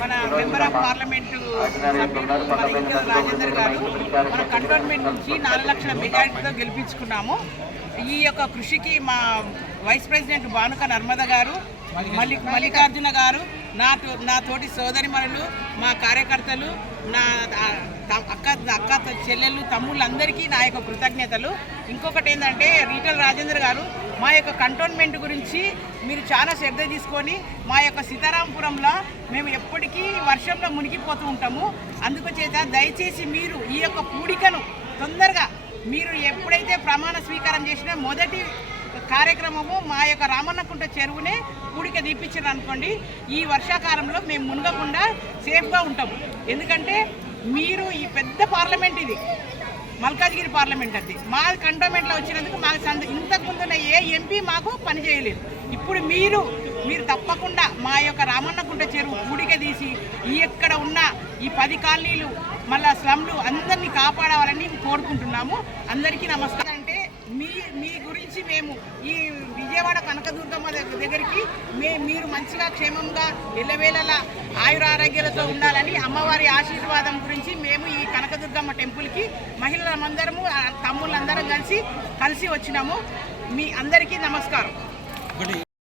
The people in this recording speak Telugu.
మన మెంబర్ ఆఫ్ పార్లమెంటు సభ్యుడు మన ఇంకా రాజేందర్ గారు మన కంటోన్మెంట్ నుంచి 4 లక్షల మెజారిటీతో గెలిపించుకున్నాము. ఈ యొక్క కృషికి మా వైస్ ప్రెసిడెంట్ భానుక నర్మద గారు, మల్లికార్జున గారు, నా తోటి సోదరిమణులు, మా కార్యకర్తలు, నా అక్క చెల్లెళ్ళు, తమ్ముళ్ళందరికీ నా యొక్క కృతజ్ఞతలు. ఇంకొకటి ఏంటంటే ఈటెల రాజేందర్ గారు మా యొక్క కంటోన్మెంట్ గురించి మీరు చాలా శ్రద్ధ తీసుకొని మా యొక్క సీతారాంపురంలో మేము ఎప్పటికీ వర్షంలో మునిగిపోతూ ఉంటాము. అందుచేత దయచేసి మీరు ఈ యొక్క పూడికను తొందరగా మీరు ఎప్పుడైతే ప్రమాణ స్వీకారం చేసినా మొదటి కార్యక్రమము మా యొక్క రామన్నకుంట చెరువునే పూడిక తీపించారు అనుకోండి, ఈ వర్షాకాలంలో మేము మునగకుండా సేఫ్గా ఉంటాము. ఎందుకంటే మీరు ఈ పెద్ద పార్లమెంట్ ఇది మల్కాజ్గిరి పార్లమెంట్ అది మా కంటోన్మెంట్లో వచ్చినందుకు మాకు ఇంతకుముందున్న ఏ ఎంపీ మాకు పని చేయలేదు. ఇప్పుడు మీరు తప్పకుండా మా యొక్క రామన్నకుంట చెరువు పూడిక తీసి ఇక్కడ ఉన్న ఈ 10 కాలనీలు మళ్ళా స్లమ్లు అందరినీ కాపాడాలని కోరుకుంటున్నాము. అందరికీ నమస్కారం. అంటే మీ గురించి మేము ఈ విజయవాడ కనకదుర్గమ్మ దగ్గరికి మీరు మంచిగా క్షేమంగా ఎల్లవేళలా ఆయురారోగ్యాలతో ఉండాలని అమ్మవారి ఆశీర్వాదం గురించి మేము ఈ కనకదుర్గమ్మ టెంపుల్కి మహిళలందరము తమ్ముళ్ళందరం కలిసి వచ్చినాము. మీ అందరికీ నమస్కారం.